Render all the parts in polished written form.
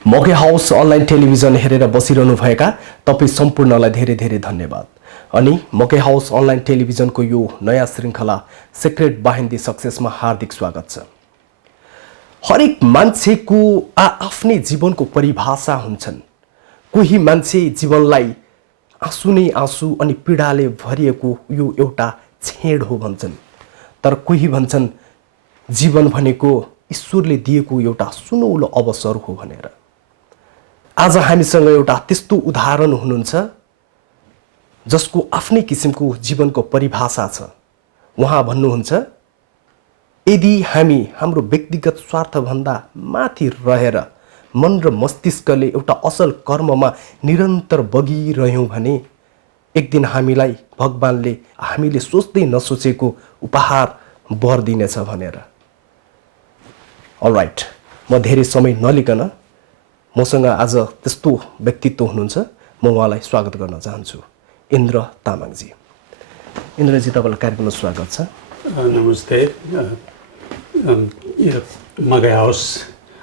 मकै house online television हेरेर बसिरहनु भएका तपाईँ सम्पूर्णलाई धेरै धेरै धन्यवाद। अनि मकै हाउस अनलाइन टेलिभिजनको यो नयाँ श्रृङ्खला सिक्रेट बिहाइन्ड द सक्सेसमा हार्दिक स्वागत छ। हरेक मान्छेको आफ्नै जीवनको परिभाषा हुन्छन्। कोही मान्छे जीवनलाई आँसु नै आँसु अनि पीडाले भरिएको यो एउटा छेड हो भन्छन्, तर कोही भन्छन् जीवन भनेको ईश्वरले दिएको एउटा सुनौलो अवसर हो भनेर। आज हामीसँग एउटा त्यस्तो उदाहरण हुनुहुन्छ जसको आफ्नै किसिमको जीवनको परिभाषा छ। उहाँ भन्नुहुन्छ, यदि हामी हाम्रो व्यक्तिगत स्वार्थभन्दा माथि रहेर मन र मस्तिष्कले एउटा असल कर्ममा निरन्तर बगिरह्यौँ भने एक दिन हामीलाई भगवानले हामीले सोच्दै नसोचेको उपहार वर दिनेछ भनेर। अलराइट, म धेरै समय नलिकन मसँग आज त्यस्तो व्यक्तित्व हुनुहुन्छ, म उहाँलाई स्वागत गर्न चाहन्छु। इन्द्र तामाङजी। इन्द्रजी, तपाईँलाई कार्यक्रममा स्वागत छ। नमस्ते। मकै हाउस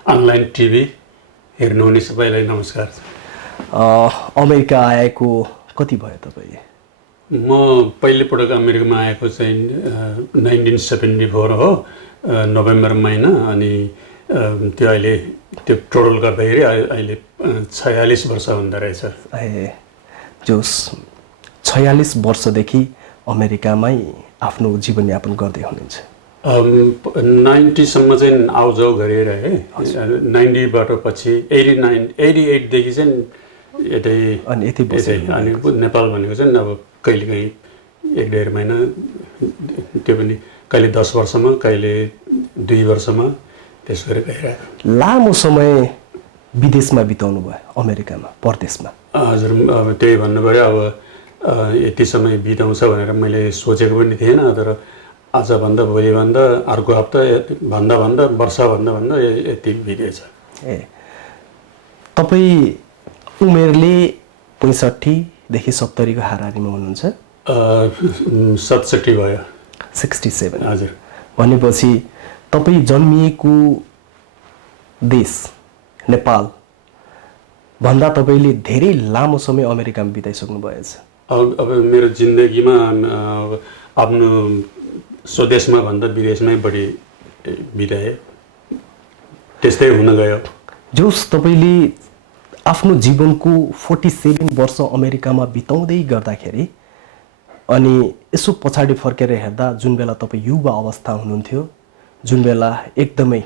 अनलाइन टिभी हेर्नुहुने सबैलाई नमस्कार। अमेरिका आएको कति भयो तपाईँ? म पहिलोपटक अमेरिकामा आएको चाहिँ 1974 हो, नोभेम्बर महिना। अनि त्यो अहिले त्यो टोटल गर्दाखेरि अहिले 46 वर्ष हुँदो रहेछ। ए जोस्, 46 वर्षदेखि अमेरिकामै आफ्नो जीवनयापन गर्दै हुनुहुन्छ। 90 सम्म चाहिँ आउजाउ गरिरहे। 90बाट पछि 88 देखि चाहिँ यतै अनि नेपाल भनेको चाहिँ अब कहिलेकाहीँ 1-1.5 महिना, त्यो पनि कहिले 10 वर्षमा, कहिले 2 वर्षमा, त्यसो गरी गइरहेको। लामो समय विदेशमा बिताउनु भयो, अमेरिकामा, परदेशमा। हजुर, अब त्यही भन्नु पऱ्यो। अब यति समय बिताउँछ भनेर मैले सोचेको पनि थिएन, तर आजभन्दा भोलिभन्दा अर्को हप्ता भन्दा वर्षभन्दा यति बितेछ। ए, तपाईँ उमेरले 65देखि 70को हाराहारीमा हुनुहुन्छ? 67 भयो। 67। हजुर। भनेपछि तपाईँ जन्मिएको देश नेपाल भन्दा तपाईँले धेरै लामो समय अमेरिकामा बिताइसक्नु भएछ। अब मेरो जिन्दगीमा आफ्नो स्वदेशमा भन्दा विदेशमै बढी बिताएँ, त्यस्तै हुन गयो। जोस्, तपाईँले आफ्नो जीवनको 47 वर्ष अमेरिकामा बिताउँदै गर्दाखेरि अनि यसो पछाडि फर्केर हेर्दा जुन बेला तपाईँ युवा अवस्था हुनुहुन्थ्यो, जुन बेला एकदमै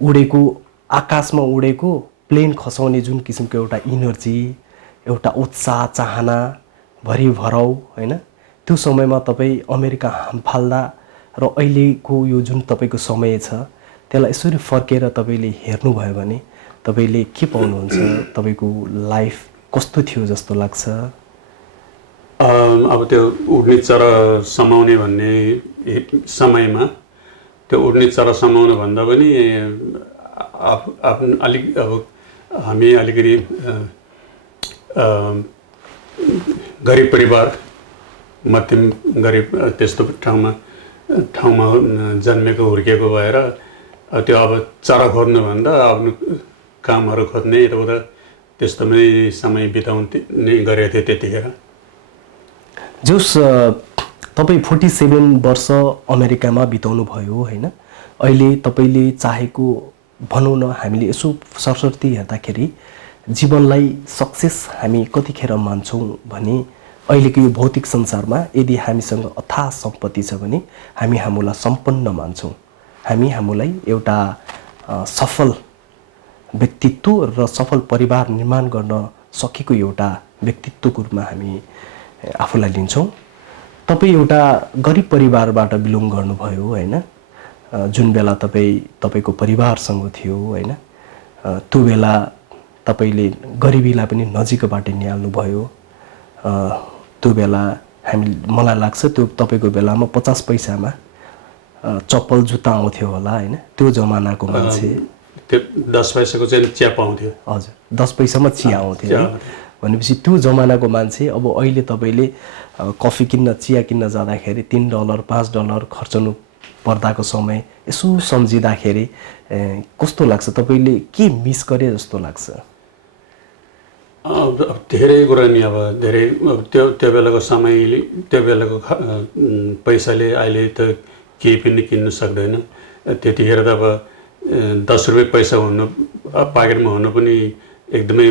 उडेको आकाशमा उडेको प्लेन खसाउने जुन किसिमको एउटा इनर्जी, एउटा उत्साह, चाहना भरिभराउ, होइन, त्यो समयमा तपाईँ अमेरिका हामफाल्दा र अहिलेको यो जुन तपाईँको समय छ त्यसलाई यसरी फर्केर तपाईँले हेर्नुभयो भने तपाईँले के पाउनुहुन्छ? तपाईँको लाइफ कस्तो थियो जस्तो लाग्छ? अब त्यो उड्ने चरा समाउने भन्ने समयमा त्यो उड्ने चरा समाउनु भन्दा पनि आफ्नो अलिक अब हामी अलिकति गरिब परिवार, मध्यम गरिब त्यस्तो ठाउँमा जन्मेको हुर्किएको भएर त्यो अब चरा खोज्नुभन्दा आफ्नो कामहरू खोज्ने यताउता त्यस्तोमै समय बिताउने गरेको थियो त्यतिखेर। जोस्, तपाईँ 47 वर्ष अमेरिकामा बिताउनु भयो, होइन? अहिले तपाईँले चाहेको, भनौँ न, हामीले यसो सरस्वती हेर्दाखेरि जीवनलाई सक्सेस हामी कतिखेर मान्छौँ भने अहिलेको यो भौतिक संसारमा यदि हामीसँग अथाह सम्पत्ति छ भने हामी हामीलाई सम्पन्न मान्छौँ। हामी हामीलाई एउटा सफल व्यक्तित्व र सफल परिवार निर्माण गर्न सकेको एउटा व्यक्तित्वको रूपमा हामी आफूलाई लिन्छौँ। तपाईँ एउटा गरिब परिवारबाट बिलोङ गर्नुभयो, होइन? जुन बेला तपाईँको परिवारसँग थियो, होइन, त्यो बेला तपाईँले गरिबीलाई पनि नजिकबाट निहाल्नुभयो। त्यो बेला मलाई लाग्छ त्यो तपाईँको बेलामा 50 पैसामा चप्पल जुत्ता आउँथ्यो होला, होइन? त्यो जमानाको मान्छे त्यो 10 पैसाको चाहिँ चिया पाउँथ्यो। हजुर, 10 पैसामा चिया आउँथ्यो भनेपछि त्यो जमानाको मान्छे अब अहिले तपाईँले कफी किन्न, चिया किन्न जाँदाखेरि $3, $5 खर्चनु पर्दाको समय यसो सम्झिँदाखेरि कस्तो लाग्छ? तपाईँले के मिस गरे जस्तो लाग्छ? अब धेरै कुरा नि अब धेरै त्यो बेलाको समयले त्यो बेलाको पैसाले अहिले त केही पनि किन्न सक्दैन। त्यतिखेर त अब 10 रुपियाँ पैसा हुनु पाकेटमा हुनु पनि एकदमै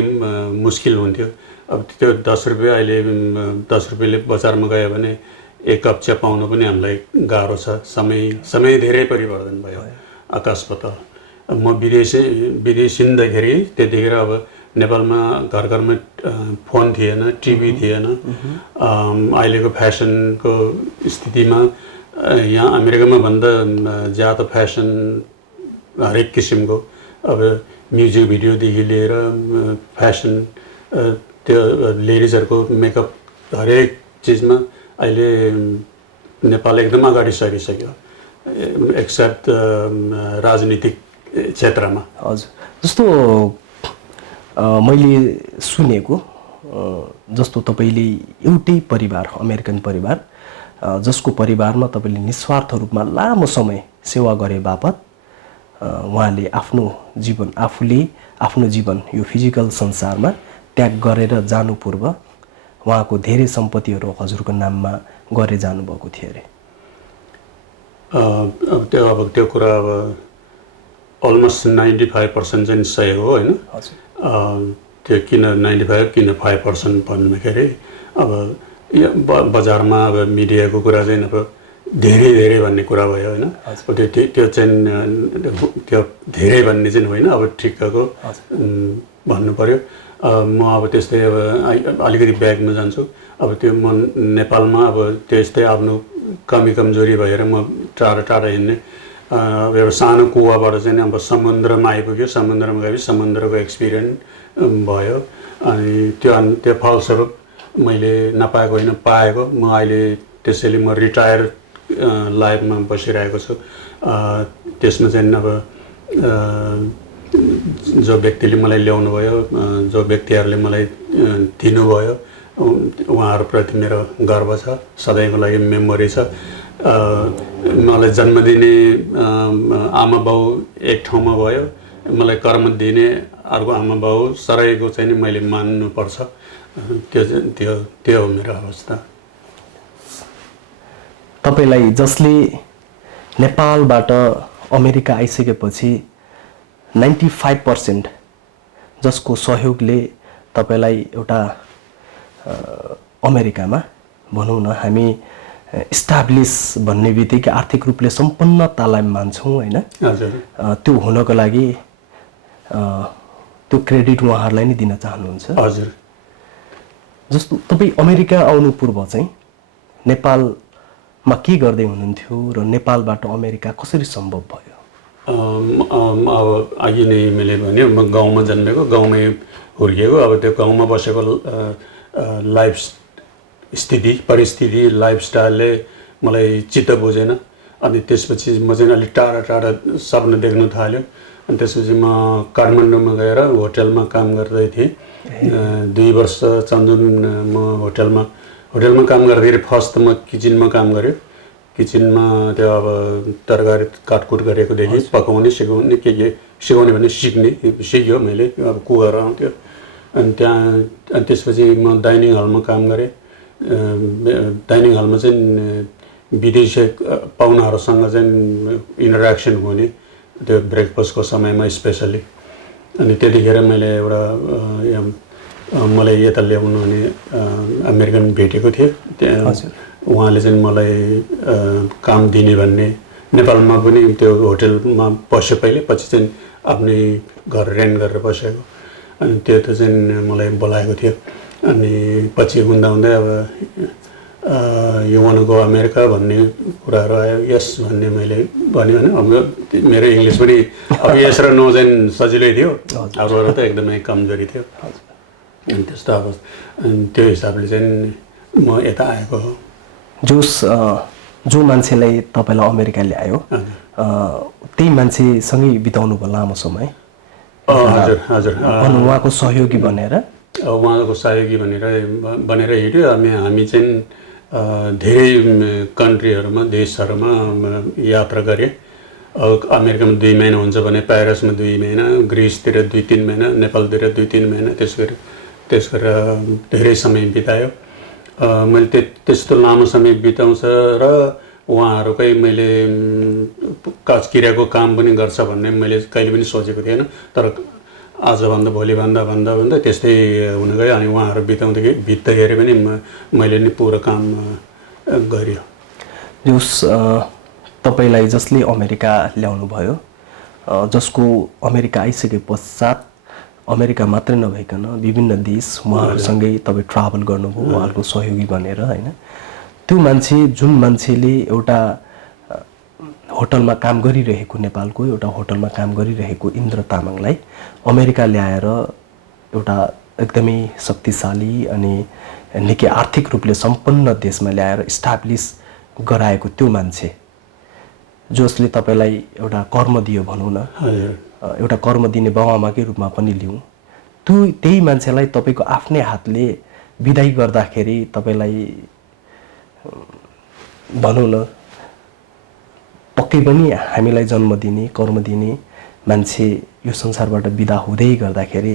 मुस्किल हुन्थ्यो। अब त्यो 10 रुपियाँ अहिले 10 रुपियाँले बजारमा गयो भने एक कप चिया पाउनु पनि हामीलाई गाह्रो छ। समय धेरै परिवर्तन भयो, आकाश पाताल। म विदेशिँदाखेरि त्यतिखेर अब नेपालमा घर घरमा फोन थिएन, टिभी थिएन। अहिलेको फ्यासनको स्थितिमा यहाँ अमेरिकामा भन्दा ज्यादा फ्यासन हरेक किसिमको अब म्युजिक भिडियोदेखि लिएर फ्यासन त्यो लेडिजहरूको मेकअप हरेक चिजमा अहिले नेपाल एकदम अगाडि सरिसक्यो, एक्सेप्ट राजनीतिक क्षेत्रमा। हजुर, जस्तो मैले सुनेको जस्तो तपाईँले एउटै परिवार, अमेरिकन परिवार, जसको परिवारमा तपाईँले निस्वार्थ रूपमा लामो समय सेवा गरे बापत उहाँले आफ्नो जीवन यो फिजिकल संसारमा त्याग गरेर जानु पूर्व उहाँको धेरै सम्पत्तिहरू हजुरको नाममा गरे जानुभएको थियो अरे। अब त्यो कुरा अब अलमोस्ट 95% चाहिँ सही हो होइन। त्यो किन 95 किन 5% भन्दाखेरि अब बजारमा अब मिडियाको कुरा चाहिँ अब धेरै भन्ने कुरा भयो होइन। त्यो चाहिँ त्यो धेरै भन्ने चाहिँ होइन, अब ठिक्कको भन्नु पर्यो। म अब त्यस्तै अब अलिकति ब्याकमा जान्छु। अब त्यो म नेपालमा अब त्यस्तै आफ्नो कमजोरी भएर म टाढा हिँड्ने एउटा सानो कुवाबाट चाहिँ अब समुद्रमा आइपुग्यो। समुद्रमा गएपछि समुद्रको एक्सपिरियन्स भयो। अनि त्यो फलस्वरूप मैले नपाएको होइन, पाएको। म अहिले त्यसैले म रिटायर लाइफमा बसिरहेको छु। त्यसमा चाहिँ अब जो व्यक्तिले मलाई ल्याउनु भयो, जो व्यक्तिहरूले मलाई दिनुभयो, उहाँहरूप्रति मेरो गर्व छ, सधैँको लागि मेमोरी छ। मलाई जन्म दिने आमा बाउ एक ठाउँमा भयो, मलाई कर्म दिने अर्को आमा बाउ सरैको चाहिँ नि मैले मान्नुपर्छ। त्यो हो मेरो अवस्था। तपाईलाई जसले नेपालबाट अमेरिका आइसकेपछि 95% जसको सहयोगले तपाईलाई एउटा अमेरिकामा भनौँ न हामी इस्टाब्लिस भन्ने बित्तिकै आर्थिक रूपले सम्पन्नतालाई मान्छौँ होइन। त्यो हुनको लागि त्यो क्रेडिट उहाँहरूलाई नै दिन चाहनुहुन्छ? हजुर। जस्तो तपाईँ अमेरिका आउनु पूर्व चाहिँ नेपालमा के गर्दै हुनुहुन्थ्यो र नेपालबाट अमेरिका कसरी सम्भव भयो? अब अघि नै मैले भने म गाउँमा जन्मेको, गाउँमै हुर्किएको। अब त्यो गाउँमा बसेको लाइफ स्थिति परिस्थिति लाइफस्टाइलले मलाई चित्त बुझेन। अनि त्यसपछि म चाहिँ अलिक टाढा सपन देख्न थाल्यो। अनि त्यसपछि म काठमाडौँमा गएर होटलमा काम गर्दै थिएँ। 2 वर्ष चन्दन म होटलमा काम गर्दाखेरि फर्स्ट त म किचनमा काम गरेँ। किचनमा त्यो अब तरकारी काटकुट गरेकोदेखि पकाउने सिकाउने के सिकाउने भने सिक्यो मैले। अब कुकहरू आउँथ्यो। अनि त्यसपछि म डाइनिङ हलमा काम गरेँ। डाइनिङ हलमा चाहिँ विदेशी पाहुनाहरूसँग चाहिँ इन्टरेक्सन हुने, त्यो ब्रेकफास्टको समयमा स्पेसली। अनि त्यतिखेर मैले एउटा मलाई यता ल्याउनु हुने अमेरिकन भेटेको थिएँ। उहाँले चाहिँ मलाई काम दिने भन्ने, नेपालमा पनि त्यो होटलमा बस्यो पहिले, पछि चाहिँ आफ्नै घर रेन्ट गरेर बसेको। अनि त्यो त चाहिँ मलाई बोलाएको थियो। अनि पछि हुँदा अब यु वान गो अमेरिका भन्ने कुराहरू आयो। यस भन्ने मैले भन्यो भने अब मेरो इङ्ग्लिस पनि अब यस र नो चाहिँ सजिलै थियो, अरूहरू त एकदमै कमजोरी थियो। अनि त्यस्तो अब त्यो हिसाबले चाहिँ म यता आएको हो। जो मान्छेलाई तपाईँलाई अमेरिका ल्यायो त्यही मान्छेसँगै बिताउनु भयो लामो समय? हजुर। उहाँको सहयोगी बनेर उहाँको सहयोगी बनेर हिँड्यो। हामी चाहिँ धेरै कन्ट्रीहरूमा देशहरूमा यात्रा गरेँ। अमेरिकामा 2 महिना हुन्छ भने प्यारिसमा 2 महिना, ग्रिसतिर 2-3 महिना, नेपालतिर 2-3 महिना, त्यस गरेर धेरै समय बितायो। मैले त्यस्तो लामो समय बिताउँछ र उहाँहरूकै मैले काजकिराको काम पनि गर्छ भन्ने मैले कहिले पनि सोचेको थिएन। तर आजभन्दा भोलिभन्दा त्यस्तै हुन गयो। अनि उहाँहरू बित्दाखेरि पनि मैले नै पुरो काम गरियो। जस तपाईलाई जसले अमेरिका ल्याउनु भयो, जसको अमेरिका आइसके पश्चात अमेरिका मात्रै नभइकन विभिन्न देश उहाँहरूसँगै तपाईँ ट्राभल गर्नुभयो उहाँहरूको सहयोगी बनेर, होइन? त्यो मान्छे, जुन मान्छेले एउटा होटलमा काम गरिरहेको, नेपालको एउटा होटलमा काम गरिरहेको इन्द्र तामाङलाई अमेरिका ल्याएर एउटा एकदमै शक्तिशाली अनि निकै आर्थिक रूपले सम्पन्न देशमा ल्याएर इस्टाब्लिस गराएको त्यो मान्छे जसले तपाईँलाई एउटा कर्म दियो भनौँ न, एउटा कर्म दिने बाबुआमाकै रूपमा पनि लिउँ, त्यही मान्छेलाई तपाईँको आफ्नै हातले बिदाई गर्दाखेरि तपाईँलाई भनौँ न पक्कै पनि हामीलाई जन्म दिने, कर्म दिने मान्छे यो संसारबाट बिदा हुँदै गर्दाखेरि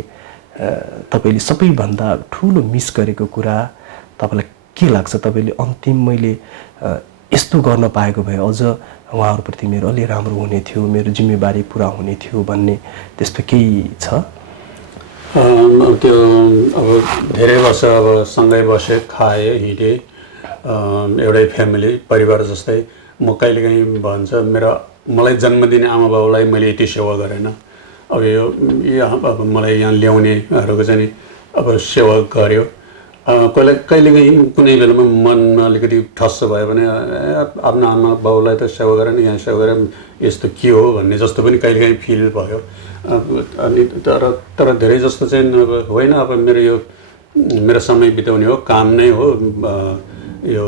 तपाईँले सबैभन्दा ठुलो मिस गरेको कुरा तपाईँलाई के लाग्छ? तपाईँले अन्तिम मैले यस्तो गर्न पाएको भए अझ उहाँहरूप्रति मेरो अलि राम्रो हुने थियो, मेरो जिम्मेवारी पुरा हुने थियो भन्ने त्यस्तो केही छ? त्यो अब धेरै वर्ष अब सँगै बसेँ, खाएँ, हिँडेँ, एउटै फ्यामिली परिवार जस्तै। म कहिलेकाहीँ भन्छ मलाई जन्म दिने आमा बाउलाई मैले यति सेवा गरेन। अब यो अब मलाई यहाँ ल्याउनेहरूको चाहिँ अब सेवा गर्यो। कहिलेकाहीँ कुनै बेलामा मनमा अलिकति ठस्स भयो भने आफ्नो आमा बाउलाई त सेवा गरेन, यहाँ सेवा गरेर यस्तो के हो भन्ने जस्तो पनि कहिलेकाहीँ फिल भयो। अनि तर धेरै जस्तो चाहिँ अब होइन, अब मेरो समय बिताउने हो, काम नै हो यो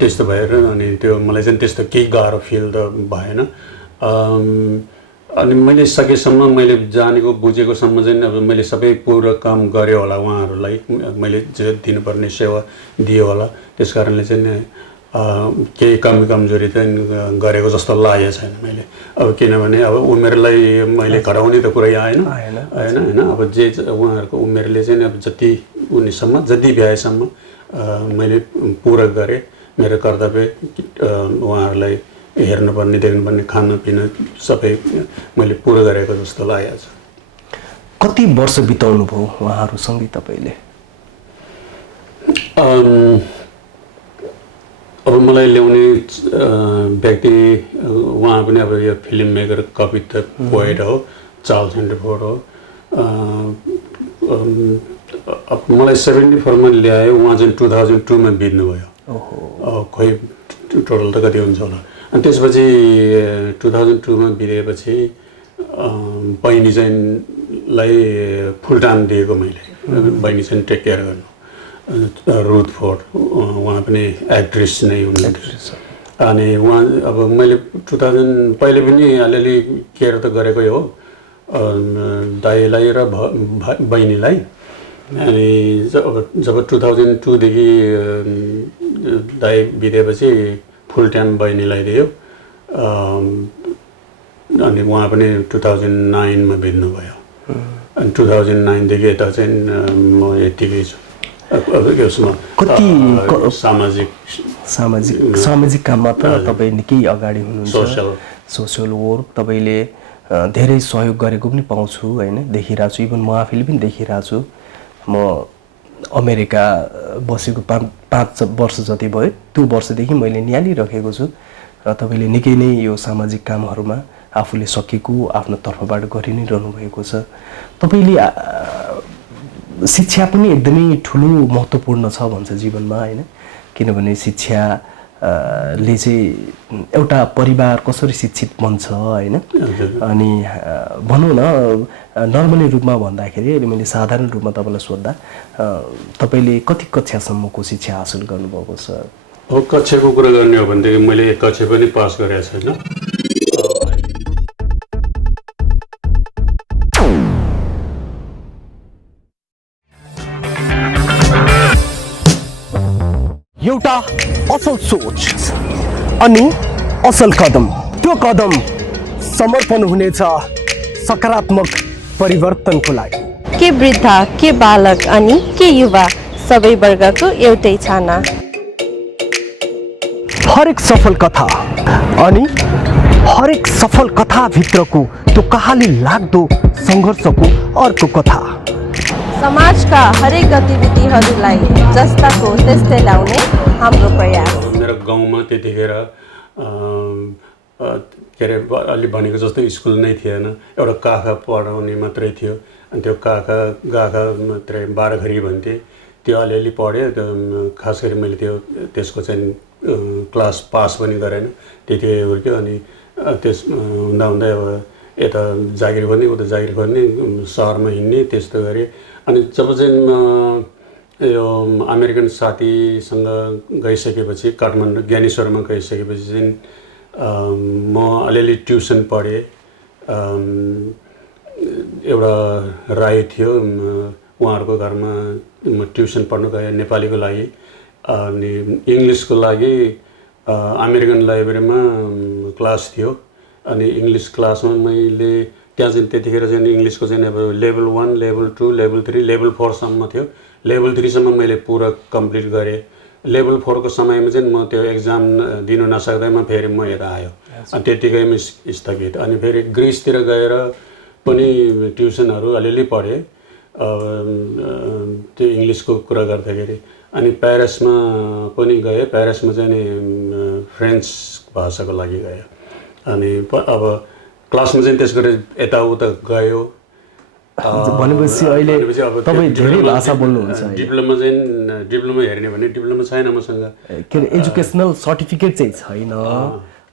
त्यस्तो भएर। अनि त्यो मलाई चाहिँ त्यस्तो केही गाह्रो फिल त भएन। अनि मैले सकेसम्म मैले जानेको बुझेकोसम्म चाहिँ अब मैले सबै पुरो काम गरेँ होला, उहाँहरूलाई मैले जे दिनुपर्ने सेवा दियो होला। त्यस कारणले चाहिँ केही कमजोरी चाहिँ गरेको जस्तो लागेको छैन मैले। अब किनभने अब उमेरलाई मैले घटाउने त कुरै आएन होइन। अब जे उहाँहरूको उमेरले चाहिँ अब जति उनीसम्म जति भ्याएसम्म मैले पुरा गरेँ। मेरो कर्तव्य उहाँहरूलाई हेर्नुपर्ने, देख्नुपर्ने, खानपिन सबै मैले पुरा गरेको जस्तो लागेको छ। कति वर्ष बिताउनु भयो उहाँहरूसँगै तपाईँले? अब मलाई ल्याउने व्यक्ति उहाँ पनि अब यो फिल्म मेकर, कविता पोएट हो, चार्ल्स हेनरी हो। अब मलाई 74मा ल्यायो, उहाँ चाहिँ 2002मा बित्नुभयो। खोइ टोटल त कति हुन्छ होला। अनि त्यसपछि 2002मा बितेपछि बहिनी चाहिँ लाई फुल टाइम दिएको मैले। बहिनी चाहिँ टेक केयर गर्नु। रुथ फोर्ड उहाँ पनि एक्ट्रेस नै हुनुहुन्छ। अनि उहाँ अब मैले 2000 पहिले पनि अलिअलि केयर त गरेकै हो दाइलाई र बहिनीलाई। अनि जब 2002देखि दाइ बितेपछि फुल टाइम बहिनीलाई दियो। अनि उहाँ पनि 2009मा बित्नुभयो। अनि 2009देखि यता चाहिँ म यतिकै छु। कति सामाजिक काममा त तपाईँ निकै अगाडि हुनुहुन्छ। सोसियल वर्क तपाईँले धेरै सहयोग गरेको पनि पाउँछु होइन, देखिरहेको छु। इभन म आफैले पनि देखिरहेको छु। म अमेरिका बसेको 5 वर्ष जति भयो, त्यो वर्षदेखि मैले निहालिरहेको छु र तपाईँले निकै नै यो सामाजिक कामहरूमा आफूले सकेको आफ्नो तर्फबाट गरि नै रहनु भएको छ। तपाईँले शिक्षा पनि एकदमै ठुलो महत्त्वपूर्ण छ भन्छ जीवनमा होइन, किनभने शिक्षाले चाहिँ एउटा परिवार कसरी शिक्षित बन्छ होइन। अनि भनौँ न नर्मली रूपमा भन्दाखेरि अहिले मैले साधारण रूपमा तपाईँलाई सोद्धा तपाईँले कति कक्षासम्मको शिक्षा हासिल गर्नुभएको छ? कक्षाको कुरा गर्ने हो भनेदेखि मैले 1 कक्षा पनि पास गरेको छैन। एउटा असल सोच अनि असल कदम, त्यो कदम समर्पण हुनेछ सकारात्मक परिवर्तनको लागि। के वृद्ध, के बालक अनि के युवा सबै वर्गको एउटै छाना। हरेक सफल कथा अनि हरेक सफल कथाभित्रको त्यो कहाली लाग्दो सङ्घर्षको अर्को कथा। समाजका हरेक गतिविधिहरूलाई जस्ताको त्यस्तै ल्याउने हाम्रो प्रयास। मेरो गाउँमा त्यतिखेर के अरे अलि भनेको जस्तो स्कुल नै थिएन, एउटा काखा पढाउने मात्रै थियो। अनि त्यो काखा गाखा मात्रै 12 घरी भन्थे, त्यो अलिअलि पढेँ। खास गरी मैले त्यसको चाहिँ क्लास पास पनि गरेन, त्यतिकै हुर्क्यो। अनि त्यस हुँदा हुँदै अब यता जागिर गर्ने उता जागिर गर्ने, सहरमा हिँड्ने, त्यस्तो गरेँ। अनि जब चाहिँ यो अमेरिकन साथीसँग गइसकेपछि, काठमाडौँ ज्ञानेश्वरमा गइसकेपछि चाहिँ म अलिअलि ट्युसन पढेँ। एउटा राई थियो, उहाँहरूको घरमा म ट्युसन पढ्नु गएँ नेपालीको लागि। अनि इङ्ग्लिसको लागि अमेरिकन लाइब्रेरीमा क्लास थियो। अनि इङ्ग्लिस क्लासमा मैले त्यहाँ चाहिँ त्यतिखेर चाहिँ इङ्ग्लिसको चाहिँ अब लेभल 1, लेभल 2, लेभल 3, लेभल 4 सम्म थियो। लेभल 3 सम्म मैले पुरा कम्प्लिट गरेँ। लेभल 4 को समयमा चाहिँ म त्यो एक्जाम दिनु नसक्दैमा फेरि म यता आयो। अनि त्यतिकैमा स्थगित। अनि फेरि ग्रिसतिर गएर पनि ट्युसनहरू अलिअलि पढेँ त्यो इङ्ग्लिसको कुरा गर्दाखेरि। अनि प्यारिसमा पनि गएँ। प्यारिसमा चाहिँ नि फ्रेन्च भाषाको लागि गएँ। अनि अब क्लासमा चाहिँ त्यस गरी यताउता गयो। भनेपछि अहिले तपाईँ धेरै भाषा बोल्नुहुन्छ। डिप्लोमा हेर्ने भने डिप्लोमा छैन मसँग। के अरे एजुकेसनल सर्टिफिकेट चाहिँ छैन,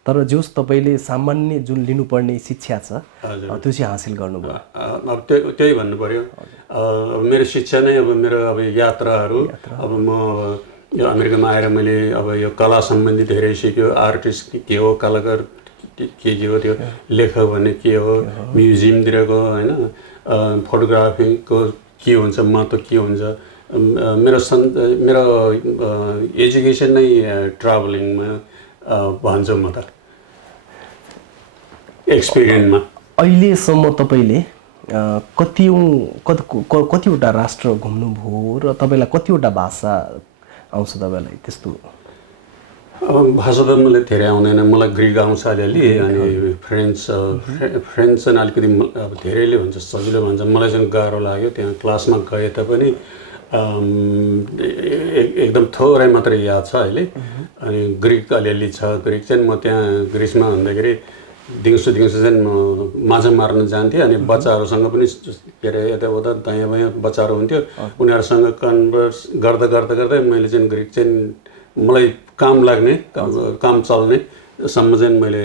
तर जोस् तपाईँले सामान्य जुन लिनुपर्ने शिक्षा छ त्यो चाहिँ हासिल गर्नुभयो। अब त्यही भन्नु पर्यो। मेरो शिक्षा नै अब मेरो अब यात्राहरू। अब म यो अमेरिकामा आएर मैले अब यो कला सम्बन्धी धेरै सिक्यो। आर्टिस्ट के हो, कलाकार के हो, त्यो लेखक भन्ने के हो, म्युजियमतिर गयो होइन, फोटोग्राफीको के हुन्छ, महत्त्व के हुन्छ। मेरो एजुकेसन नै ट्राभलिङमा भन्छु म त, एक्सपिरियन्समा। अहिलेसम्म तपाईँले कतिवटा राष्ट्र घुम्नुभयो र तपाईँलाई कतिवटा भाषा आउँछ तपाईँलाई? त्यस्तो भाषा त मलाई धेरै आउँदैन। मलाई ग्रिक आउँछ अलिअलि। अनि फ्रेन्च चाहिँ अलिकति अब धेरैले भन्छ सजिलो भन्छ, मलाई चाहिँ गाह्रो लाग्यो। त्यहाँ क्लासमा गए तापनि एकदम थोरै मात्रै याद छ अहिले। अनि ग्रिक अलिअलि छ। ग्रिक चाहिँ म त्यहाँ ग्रिसमा हुँदाखेरि दिउँसो चाहिँ म माछा मार्न जान्थेँ। अनि बच्चाहरूसँग पनि के अरे यताउता दायाँ बायाँ बच्चाहरू हुन्थ्यो, उनीहरूसँग कन्भर्स गर्दा गर्दा गर्दै मैले चाहिँ ग्रिक चाहिँ मलाई काम लाग्ने, काम चल्नेसम्म चाहिँ मैले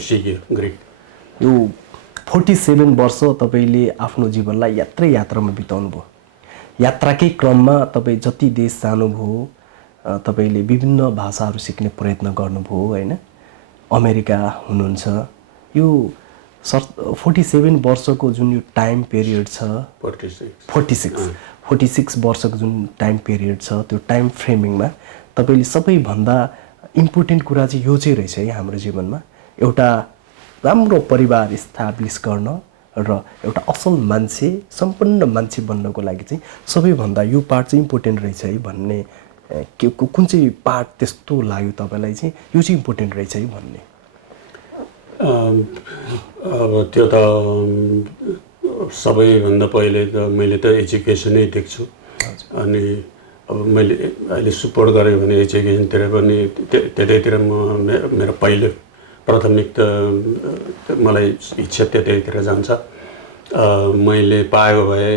सिकेँ ग्रिक। यो 47 वर्ष तपाईँले आफ्नो जीवनलाई यात्रामा बिताउनु भयो। यात्राकै क्रममा तपाईँ जति देश जानुभयो, तपाईँले विभिन्न भाषाहरू सिक्ने प्रयत्न गर्नुभयो होइन। अमेरिका हुनुहुन्छ। यो 47 वर्षको जुन यो टाइम पिरियड छ, 46 वर्षको जुन टाइम पिरियड छ, त्यो टाइम फ्रेमिङमा तपाईँले सबैभन्दा इम्पोर्टेन्ट कुरा चाहिँ यो चाहिँ रहेछ है हाम्रो जीवनमा, एउटा राम्रो परिवार इस्टाब्लिस गर्न र एउटा असल मान्छे, सम्पन्न मान्छे बन्नको लागि चाहिँ सबैभन्दा यो पार्ट चाहिँ इम्पोर्टेन्ट रहेछ है भन्ने कुन चाहिँ पार्ट त्यस्तो लाग्यो तपाईँलाई चाहिँ यो चाहिँ इम्पोर्टेन्ट रहेछ है भन्ने? अब त्यो त सबैभन्दा पहिले त मैले त एजुकेसनै देख्छु। अनि अब मैले अहिले सपोर्ट गरेँ भने एजुकेसनतिर पनि त्यतैतिर मेरो पहिले प्राथमिक त मलाई इच्छा त्यतैतिर जान्छ। मैले पाएको भए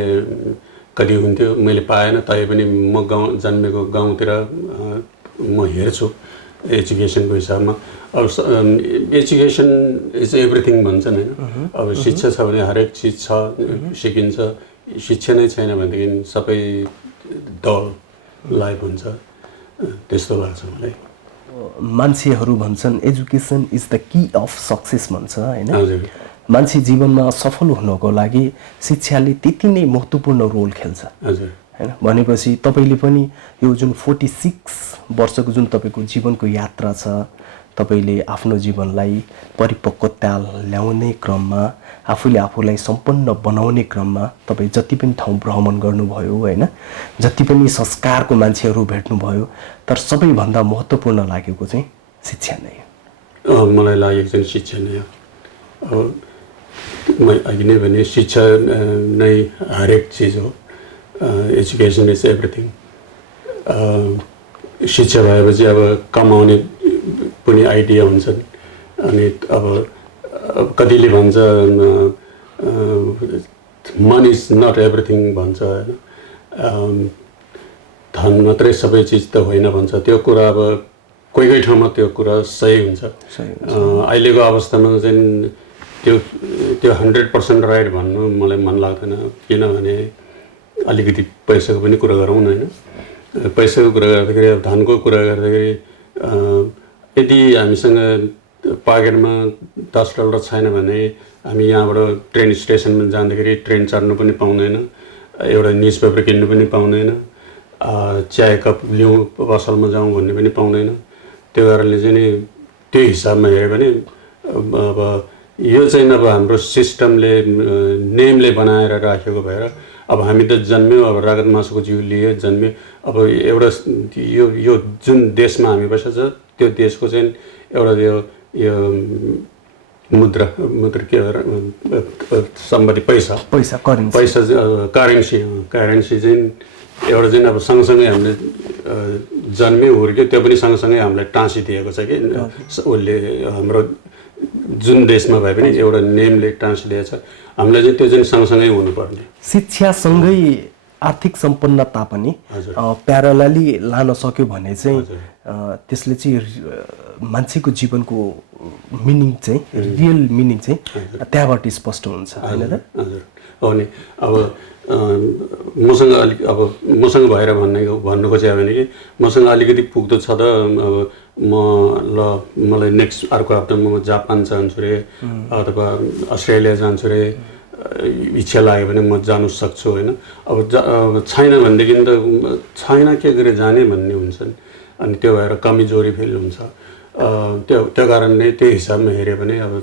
कति हुन्थ्यो, मैले पाएन तैपनि म जन्मेको गाउँतिर म हेर्छु एजुकेसनको हिसाबमा। अब एजुकेसन इज एभ्रिथिङ भन्छन् होइन। अब शिक्षा छ भने हरेक चिज छ, सिकिन्छ। शिक्षा नै छैन भनेदेखि सबै डल लाइफ हुन्छ। त्यस्तो भएको छ मलाई। मान्छेहरू भन्छन् education is the key of success भन्छ होइन। मान्छे जीवनमा सफल हुनको लागि शिक्षाले त्यति नै महत्त्वपूर्ण रोल खेल्छ हजुर हैन भनेपछि तपाईले पनि यो जुन 46 वर्षको जुन तपाईको जीवनको यात्रा छ तपाईले आफ्नो जीवनलाई परिपक्वता ल्याउने क्रममा आफूले आफूलाई सम्पन्न बनाउने क्रममा तपाई जति पनि ठाउँ भ्रमण गर्नुभयो हैन जति पनि संस्कारको मान्छेहरू भेट्नुभयो तर सबैभन्दा महत्त्वपूर्ण लागेको चाहिँ शिक्षा नै हो मलाई लागेको चाहिँ शिक्षा नै हो म अघि नै भने शिक्षा नै हरेक चिज हो एजुकेसन इज एभ्रिथिङ शिक्षा भएपछि अब कमाउने पनि आइडिया हुन्छन् अनि अब कतिले भन्छ मनी इज नट एभ्रिथिङ भन्छ हैन धन मात्रै सबै चिज त होइन भन्छ त्यो कुरा अब कोही कोही ठाउँमा त्यो कुरा सही हुन्छ अहिलेको अवस्थामा चाहिँ त्यो 100% राइट भन्नु मलाई मन लाग्दैन किनभने अलिकति पैसाको पनि कुरा गरौँ न हैन पैसाको कुरा गर्दाखेरि धनको कुरा गर्दाखेरि यदि हामीसँग पकेटमा $10 छैन भने हामी यहाँबाट ट्रेन स्टेसनमा जाँदाखेरि ट्रेन चढ्नु पनि पाउँदैन एउटा न्युज पेपर किन्नु पनि पाउँदैन चाय कप लिउँ पसलमा जाउँ भन्ने पनि पाउँदैन त्यो कारणले चाहिँ नि त्यो हिसाबमा हेऱ्यो भने अब यो चाहिँ अब हाम्रो सिस्टमले नेमले बनाएर राखेको भएर अब हामी त जन्म्यौँ अब रगत मासुको जीव लिए जन्म्यौँ अब एउटा यो जुन देशमा हामी बसेको छ त्यो देशको चाहिँ एउटा यो मुद्रा के सम्बन्धी पैसा करेन्सी चाहिँ एउटा चाहिँ अब सँगसँगै हामीले जन्म्यो हुर्क्यो त्यो पनि सँगसँगै हामीलाई टाँसिदिएको छ कि उसले हाम्रो जुन देशमा भए पनि एउटा नेमले टाँसिदिएको छ हामीलाई चाहिँ त्यो चाहिँ सँगसँगै हुनुपर्ने शिक्षासँगै आर्थिक सम्पन्नता पनि प्यारलली लान सक्यो भने चाहिँ त्यसले चाहिँ मान्छेको जीवनको मिनिङ चाहिँ रियल मिनिङ चाहिँ त्यहाँबाट स्पष्ट हुन्छ हैन र हजुर हो नि अब मसँग भएर भन्नु खोजेको भने कि मसँग अलिकति पुग्दो छ त अब मलाई नेक्स्ट अर्को हप्तामा म जापान जान्छु रे अथवा अस्ट्रेलिया जान्छु रे इच्छा लाग्यो भने म जानु सक्छु हैन अब छैन भनेदेखि त छैन के गरे जाने भन्ने हुन्छ नि अनि त्यो भएर कमजोरी फिल हुन्छ त्यो कारणले त्यो हिसाबमा हेऱ्यो भने अब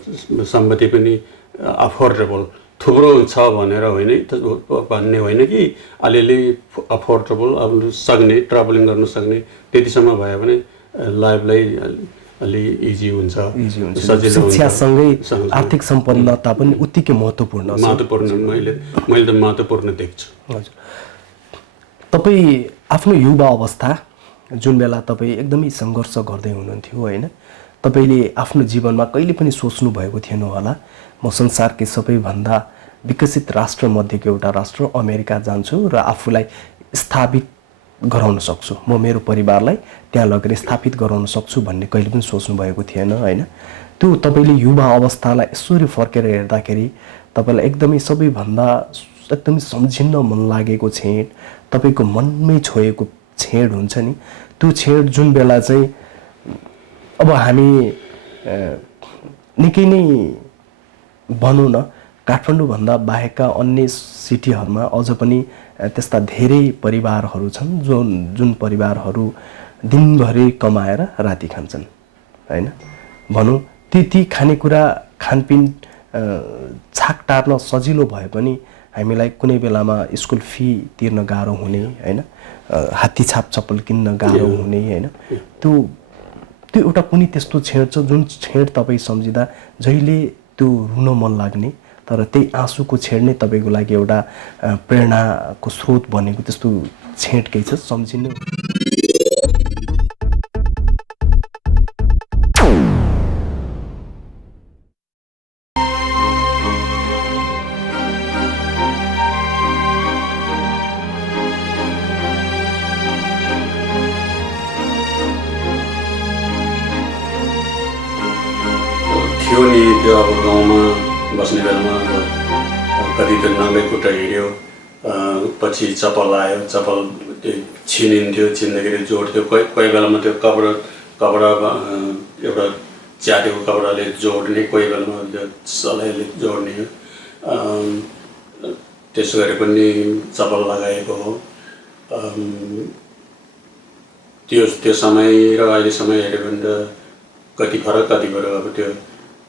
सम्पत्ति पनि अफोर्डेबल थुप्रो छ भनेर होइन भन्ने होइन कि अलिअलि अफोर्डेबल अब सक्ने ट्राभलिङ गर्न सक्ने त्यतिसम्म भयो भने लाइफलाई अलि इजी हुन्छ सजिलो हुन्छ शिक्षासँगै आर्थिक सम्पन्नता पनि उत्तिकै महत्त्वपूर्ण मैले त महत्त्वपूर्ण देख्छु हजुर तपाईँ आफ्नो युवा अवस्था जुन बेला तपाईँ एकदमै सङ्घर्ष गर्दै हुनुहुन्थ्यो हैन तपाईले आफ्नो जीवनमा कहिले पनि सोच्नु भएको थिएन होला म संसारकै सबैभन्दा विकसित राष्ट्र मध्येको एउटा राष्ट्र अमेरिका जान्छु र आफूलाई स्थापित गराउन सक्छु म मेरो परिवारलाई त्यहाँ लगेर स्थापित गराउन सक्छु भन्ने कहिले पनि सोच्नु भएको थिएन हैन त्यो तपाईले युवा अवस्थालाई यसरी फर्केर हेर्दाखेरि तपाईलाई एकदमै सबैभन्दा एकदमै सम्झिन मन लागेको छेड तपाईको मनमै छोएको छेड हुन्छ नि त्यो छेड जुन बेला चाहिँ अब हामी निकै नै भनौँ न काठमाडौँ भन्दा बाहेकका अन्य सिटीहरूमा अझ पनि त्यस्ता धेरै परिवारहरू छन् जुन परिवारहरू दिनभरि कमाएर राति खान्छन् हैन भनौँ ती खानेकुरा खानपिन छाक टार्न सजिलो भए पनि हामीलाई कुनै बेलामा स्कुल फी तिर्न गाह्रो हुने हैन हात्ती छाप चप्पल किन्न गाह्रो हुने हैन त्यो एउटा कुनै त्यस्तो छेड छ जुन छेड तपाईँ सम्झिँदा जहिले त्यो रुन मन लाग्ने तर त्यही आँसुको छेड नै तपाईँको लागि एउटा प्रेरणाको स्रोत बनेको त्यस्तो छेड केही छ सम्झिनु थियो नि त्यो अब गाउँमा बस्ने बेलामा कति त नङ्गै खुट्टा हिँड्यो पछि चप्पल आयो चप्पल छिनिन्थ्यो छिन्दाखेरि जोड्थ्यो कोही बेलामा त्यो कपडा एउटा च्यातेको कपडाले जोड्ने, कोही बेलामा सलाइले जोड्ने, त्यसो गरे पनि चप्पल लगाएको हो। त्यो समय र अहिले समय हेऱ्यो भने त कति फरक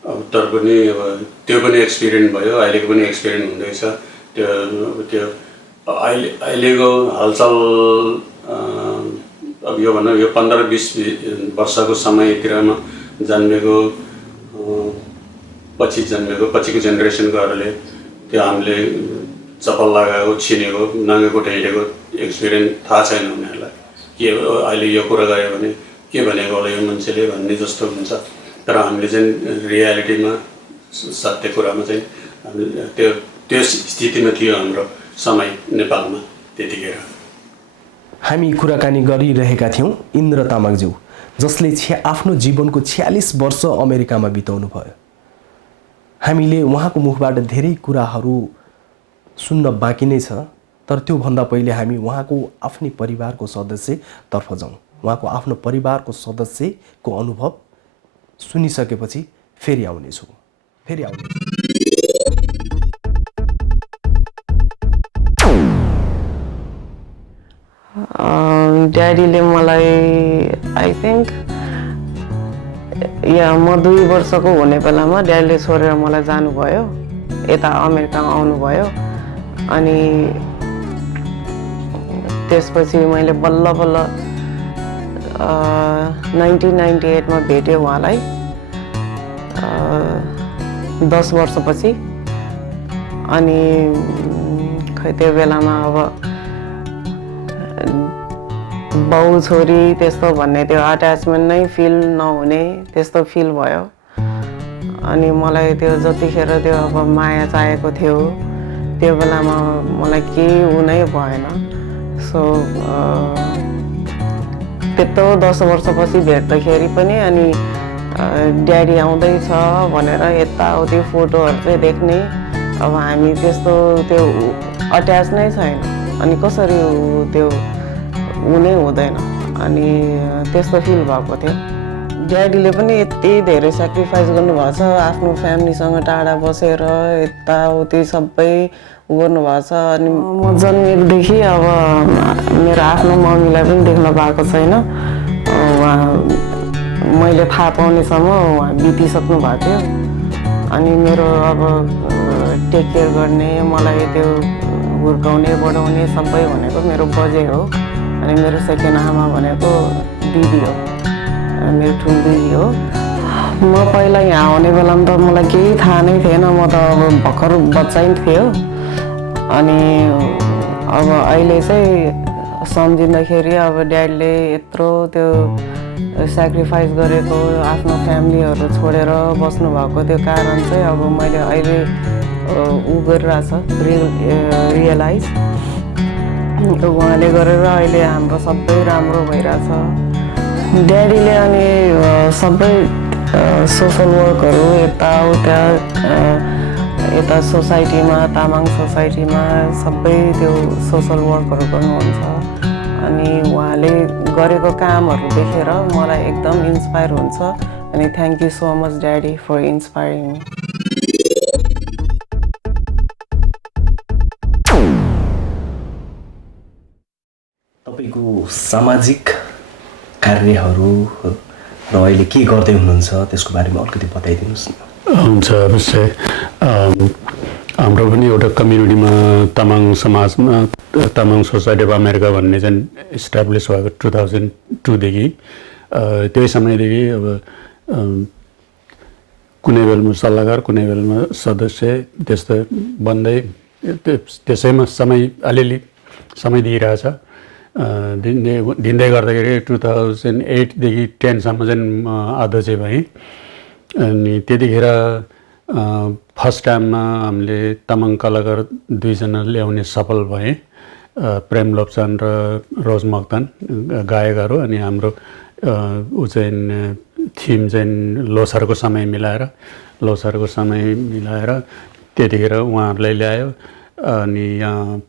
अब तर पनि अब त्यो पनि एक्सपिरियन्स भयो, अहिलेको पनि एक्सपिरियन्स हुँदैछ। त्यो अहिलेको हालचाल अब यो भनौँ यो 15-20 वर्षको समयतिरमा जन्मेको पछिको जेनेरेसनकोहरूले त्यो हामीले चप्पल लगाएको, छिनेको, नङ्गे कोट हिँडेको एक्सपिरियन्स थाहा छैन उनीहरूलाई। के अहिले यो कुरा गयो भने के भनेको होला यो मान्छेले भन्ने जस्तो हुन्छ। तर हामीले चाहिँ रियालिटीमा सत्य कुरामा चाहिँ त्यो स्थितिमा थियो हाम्रो समय नेपालमा त्यतिखेर। हामी कुराकानी गरिरहेका थियौँ इन्द्र तामाङज्यू, जसले आफ्नो जीवनको 46 वर्ष अमेरिकामा बिताउनु भयो। हामीले उहाँको मुखबाट धेरै कुराहरू सुन्न बाँकी नै छ, तर त्योभन्दा पहिले हामी उहाँको आफ्नै परिवारको सदस्यतर्फ जाउँ। उहाँको आफ्नो परिवारको सदस्यको अनुभव सुनिसकेपछि फेरि आउनेछु। ड्याडीले मलाई आई थिङ्क म 2 वर्षको हुने बेलामा ड्याडीले छोडेर मलाई जानुभयो, यता अमेरिकामा आउनुभयो। अनि त्यसपछि मैले बल्ल 1998 मा भेटेँ उहाँलाई, 10 वर्षपछि। अनि खै त्यो बेलामा अब बाउ छोरी त्यस्तो भन्ने त्यो अट्याचमेन्ट नै फिल नहुने त्यस्तो फिल भयो। अनि मलाई त्यो जतिखेर त्यो अब माया चाहिएको थियो त्यो बेलामा मलाई केही हुनै भएन। सो त्यत्रो 10 वर्षपछि भेट्दाखेरि पनि अनि ड्याडी आउँदैछ भनेर यताउति फोटोहरू चाहिँ देख्ने, अब हामी त्यस्तो त्यो अट्याच नै छैन। अनि कसरी त्यो हुनै हुँदैन, अनि त्यस्तो फिल भएको थियो। ड्याडीले पनि यति धेरै सेक्रिफाइस गर्नुभएको छ, आफ्नो फ्यामिलीसँग टाढा बसेर यताउति सबै गर्नुभएको छ। अनि म जन्मेदेखि अब मेरो आफ्नो मम्मीलाई पनि देख्न पाएको छैन। मैले थाहा पाउनेसम्म उहाँ बितिसक्नु भएको थियो। अनि मेरो अब टेक केयर गर्ने, मलाई त्यो हुर्काउने बढाउने सबै भनेको मेरो बजे हो। अनि मेरो सेकेन्ड आमा भनेको दिदी हो, मेरो ठुलो दिदी हो। म पहिला यहाँ आउने बेलामा त मलाई केही थाहा नै थिएन, म त अब भर्खर बच्चा नै थियो। अनि अब अहिले चाहिँ सम्झिँदाखेरि अब ड्याडीले यत्रो त्यो सेक्रिफाइस गरेको, आफ्नो फ्यामिलीहरू छोडेर बस्नुभएको त्यो कारण चाहिँ अब मैले अहिले गरिरहेछ रियलाइज। उहाँले गरेर अहिले हाम्रो सबै राम्रो भइरहेछ। ड्याडीले अनि सबै सोसल वर्कहरू यताउता यता सोसाइटीमा, तामाङ सोसाइटीमा सबै त्यो सोसल वर्कहरू गर्नुहुन्छ। अनि उहाँले गरेको कामहरू देखेर मलाई एकदम इन्सपायर हुन्छ। अनि thank you so much daddy for inspiring me. तपाईँको सामाजिक कार्यहरू र अहिले के गर्दै हुनुहुन्छ त्यसको बारेमा अलिकति बताइदिनुहोस् न। हुन्छ, अवश्य। हाम्रो पनि एउटा कम्युनिटीमा तामाङ समाजमा तामाङ सोसाइटी अफ अमेरिका भन्ने चाहिँ इस्टाब्लिस भएको 2002 देखि। त्यही समयदेखि अब कुनै बेलामा सल्लाहकार, कुनै बेलामा सदस्य त्यस्तो बन्दै त्यसैमा अलिअलि समय दिइरहेछ। दिँदै गर्दाखेरि 2008 देखि 10 सम्म चाहिँ अध्यक्ष भएँ। अनि त्यतिखेर फर्स्ट टाइममा हामीले तामाङ कलाकार 2 जना ल्याउने सफल भएँ, प्रेम लोप्चान र रोज मोक्तान गायकहरू। अनि हाम्रो ऊ चाहिँ थिम चाहिँ लोसारको समय मिलाएर त्यतिखेर उहाँहरूलाई ल्यायो। अनि यहाँ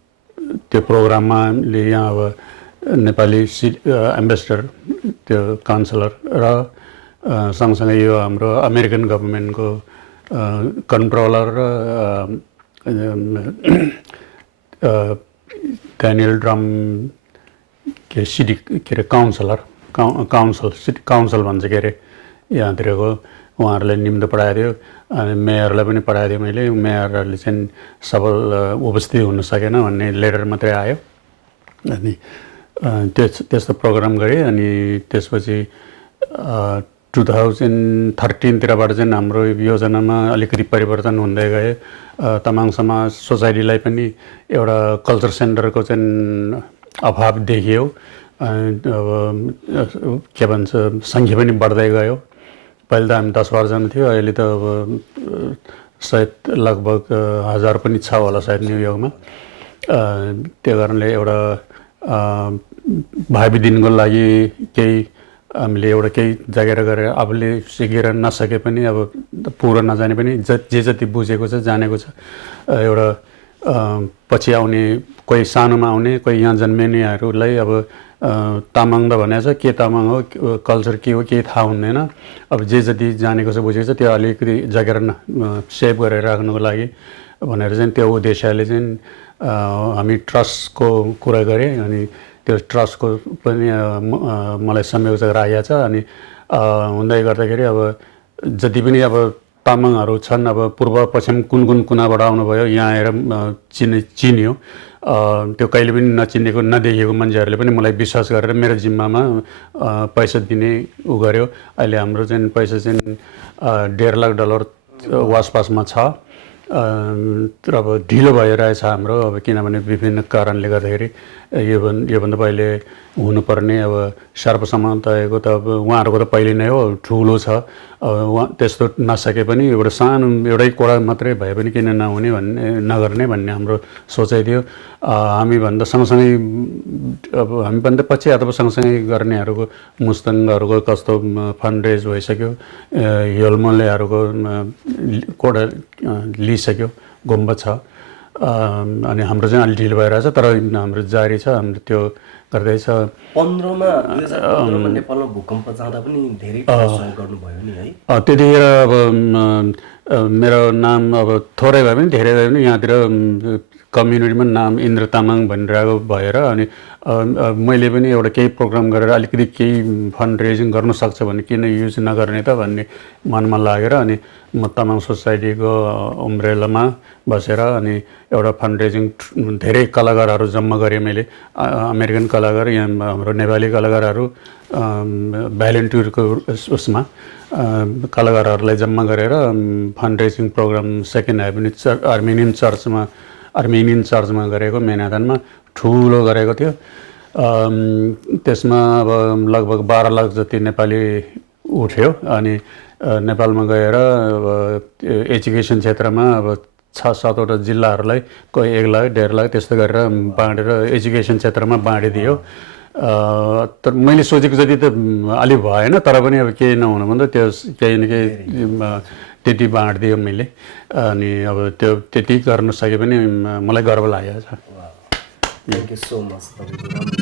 त्यो प्रोग्राममा हामीले यहाँ अब नेपाली एम्बेसडर, त्यो काउन्सिलर र सँगसँगै यो हाम्रो अमेरिकन गभर्मेन्टको कन्ट्रोलर र ड्यानियल ड्रम के सिटी के अरे सिटी काउन्सिल भन्छ के अरे यहाँतिरको उहाँहरूलाई निम्तो पठाएको थियो अनि मेयरलाई पनि पठाएको थियो मैले। मेयरहरूले चाहिँ सबल उपस्थित हुन सकेन भन्ने लेटर मात्रै आयो। अनि त्यस्तो प्रोग्राम गरेँ। अनि त्यसपछि 2013तिरबाट चाहिँ हाम्रो योजनामा अलिकति परिवर्तन हुँदै गए। तामाङ समाज सोसाइटीलाई पनि एउटा कल्चर सेन्टरको चाहिँ अभाव देखियो। अब के भन्छ सङ्ख्या पनि बढ्दै गयो। पहिले त हामी 10-12 जना थियो, अहिले त अब सायद लगभग 1000 पनि छ होला सायद न्युयोर्कमा। त्यो कारणले एउटा भावी दिनको लागि केही हामीले एउटा केही जागेर गरेर आफूले सिकेर नसके पनि अब पुरा नजाने पनि जे जति बुझेको छ जानेको छ एउटा पछि आउने कोही सानोमा आउने कोही यहाँ जन्मिनेहरूलाई अब तामाङ त भनेको छ के तामाङ हो कल्चर के हो केही थाहा हुँदैन। अब जे जति जानेको छ बुझेको छ त्यो अलिकति जागेर सेभ गरेर राख्नुको लागि भनेर चाहिँ त्यो उद्देश्यले चाहिँ हामी ट्रस्टको कुरा गरेँ। अनि त्यो ट्रस्टको पनि मलाई संयोजक राखेको छ। अनि हुँदै गर्दाखेरि अब जति पनि अब तामाङहरू छन् अब पूर्व पश्चिम कुन कुनाबाट आउनुभयो यहाँ आएर चिन्यो। त्यो कहिले पनि नचिनेको नदेखेको मान्छेहरूले पनि मलाई विश्वास गरेर मेरो जिम्मामा पैसा दिने उ गर्यो। अहिले हाम्रो चाहिँ पैसा चाहिँ $1.5 लाख वासपासमा छ। तर अब ढिलो भइरहेछ हाम्रो अब किनभने विभिन्न कारणले गर्दाखेरि योभन्दा पहिले हुनुपर्ने अब सर्वसम्मतको त अब उहाँहरूको त पहिले नै हो ठुलो छ। उहाँ त्यस्तो नसके पनि एउटा सानो एउटै कोडा मात्रै भए पनि किन नहुने नगर्ने भन्ने हाम्रो सोचाइ थियो। हामीभन्दा सँगसँगै अब हामीभन्दा पछि अथवा सँगसँगै गर्नेहरूको मुस्ताङहरूको कस्तो फन्ड रेज भइसक्यो। योलमलेहरूको कोडा लिइसक्यो, गुम्बा छ। अनि हाम्रो चाहिँ अलि ढिलो भइरहेछ तर हाम्रो जारी छ। हाम्रो त्यो गर्दैछ। 2015मा नेपालमा भूकम्प जाँदा पनि धेरै सहयोग गर्नुभयो नि है। त्यतिखेर अब मेरो नाम अब थोरै भए पनि धेरै भए पनि यहाँतिर कम्युनिटीमा नाम इन्द्र तामाङ भनिरहेको भएर अनि मैले पनि एउटा केही प्रोग्राम गरेर अलिकति केही फन्ड रेजिङ गर्न सक्छ भने किन युज नगर्ने त भन्ने मनमा लागेर अनि म तामाङ सोसाइटीको अम्ब्रेलामा बसेर अनि एउटा फन्ड रेजिङ धेरै कलाकारहरू जम्मा गरेँ मैले। अमेरिकन कलाकार यहाँ हाम्रो नेपाली कलाकारहरू भ्यालेन्टियरको उसमा कलाकारहरूलाई जम्मा गरेर fund raising program second Armenian चर्चमा गरेको मेनाथनमा ठुलो गरेको थियो। त्यसमा अब लगभग 12 लाख जति नेपाली उठ्यो। अनि नेपालमा गएर अब एजुकेसन क्षेत्रमा अब 6-7वटा जिल्लाहरूलाई कोही 1 लाख 1.5 लाख त्यस्तो गरेर बाँडेर एजुकेसन क्षेत्रमा बाँडिदियो। तर मैले सोचेको जति त अलि भएन तर पनि अब केही नहुनु भन्दा त्यो केही न केही त्यति बाँडिदियो मैले। अनि अब त्यो त्यति गर्न सके पनि मलाई गर्व लागेको छ। Thank you so much.